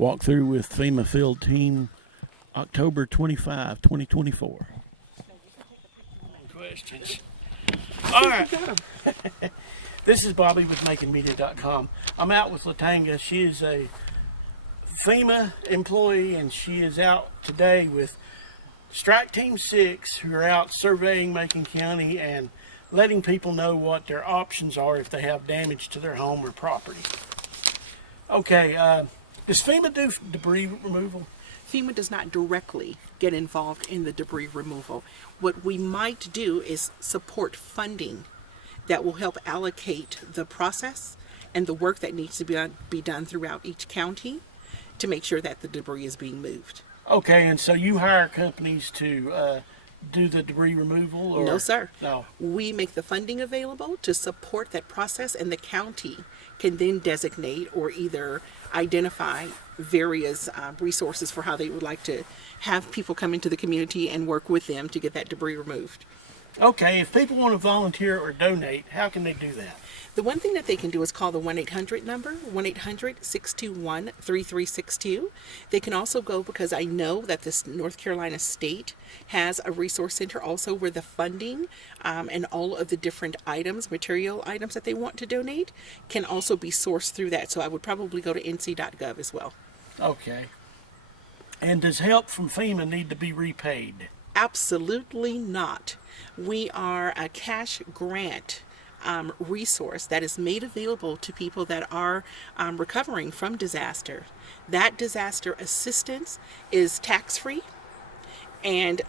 Walkthrough with FEMA Field Team, October 25, 2024. Questions? All right. This is Bobby with MaconMedia.com. I'm out with La-Tanga. She is a FEMA employee, and she is out today with Strike Team 6, who are out surveying Macon County and letting people know what their options are if they have damage to their home or property. Okay, does FEMA do debris removal? FEMA does not directly get involved in the debris removal. What we might do is support funding that will help allocate the process and the work that needs to be done throughout each county to make sure that the debris is being moved. Okay, and so you hire companies to do the debris removal? Or? No, sir. No. We make the funding available to support that process, and the county can then designate or either identify various resources for how they would like to have people come into the community and work with them to get that debris removed. Okay, if people want to volunteer or donate, how can they do that? The one thing that they can do is call the 1-800 number, 1-800-621-3362. They can also go, because I know that this North Carolina state has a resource center also where the funding and all of the different items, material items that they want to donate can also be sourced through that. So I would probably go to nc.gov as well. Okay. And does help from FEMA need to be repaid? Absolutely not. We are a cash grant resource that is made available to people that are recovering from disaster. That disaster assistance is tax-free, and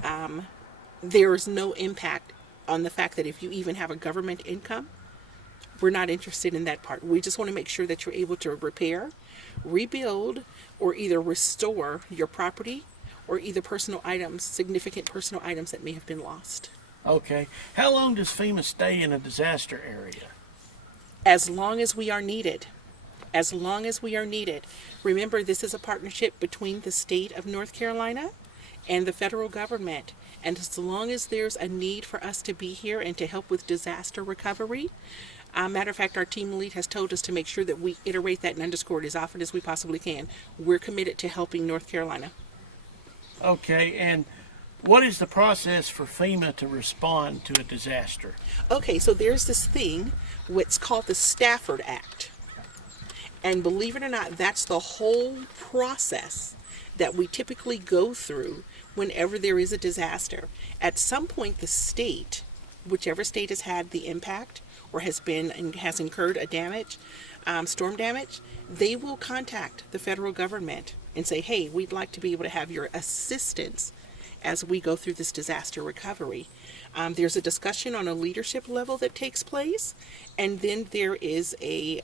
there is no impact on the fact that if you even have a government income. We're not interested in that part. We just want to make sure that you're able to repair, rebuild, or either restore your property or either personal items, significant personal items that may have been lost. Okay. How long does FEMA stay in a disaster area? As long as we are needed. As long as we are needed. Remember, this is a partnership between the state of North Carolina and the federal government. And as long as there's a need for us to be here and to help with disaster recovery, matter of fact, our team lead has told us to make sure that we iterate that and underscore it as often as we possibly can. We're committed to helping North Carolina. Okay, and what is the process for FEMA to respond to a disaster? Okay, so there's this thing, what's called the Stafford Act. And believe it or not, that's the whole process that we typically go through whenever there is a disaster. At some point, the state, whichever state has had the impact or has incurred a damage, storm damage, they will contact the federal government and say, hey, we'd like to be able to have your assistance as we go through this disaster recovery. There's a discussion on a leadership level that takes place, and then there is a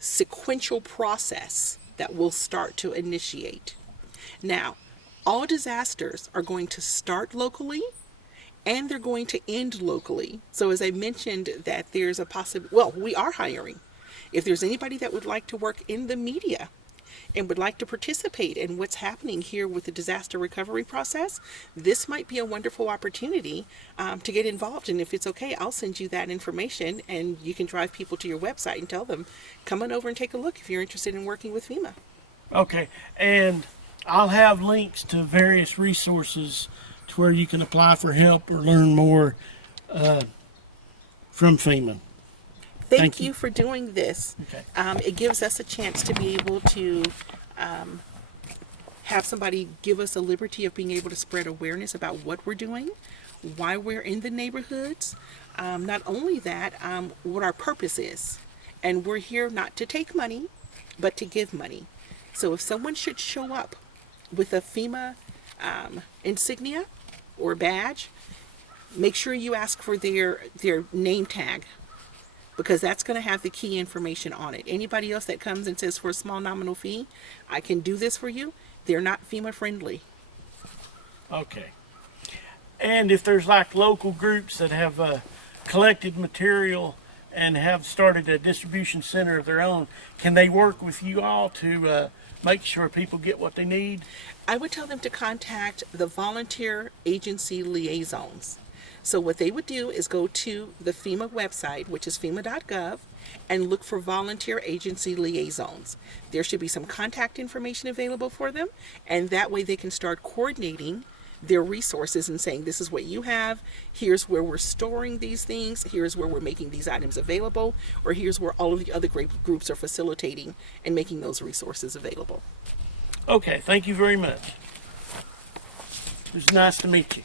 sequential process that will start to initiate. Now, all disasters are going to start locally, and they're going to end locally. So as I mentioned, that there's a we are hiring. If there's anybody that would like to work in the media and would like to participate in what's happening here with the disaster recovery process, this might be a wonderful opportunity to get involved. And if it's okay, I'll send you that information, and you can drive people to your website and tell them, come on over and take a look if you're interested in working with FEMA. Okay, and I'll have links to various resources to where you can apply for help or learn more from FEMA. Thank you for doing this. Okay. It gives us a chance to be able to have somebody give us a liberty of being able to spread awareness about what we're doing, why we're in the neighborhoods. Not only that, what our purpose is. And we're here not to take money, but to give money. So if someone should show up with a FEMA insignia or badge, make sure you ask for their name tag, because that's going to have the key information on it. Anybody else that comes and says for a small nominal fee, I can do this for you, they're not FEMA friendly. Okay. And if there's like local groups that have collected material and have started a distribution center of their own, can they work with you all to make sure people get what they need? I would tell them to contact the volunteer agency liaisons. So what they would do is go to the FEMA website, which is FEMA.gov, and look for volunteer agency liaisons. There should be some contact information available for them, and that way they can start coordinating their resources and saying, this is what you have, here's where we're storing these things, here's where we're making these items available, or here's where all of the other great groups are facilitating and making those resources available. Okay, thank you very much. It was nice to meet you.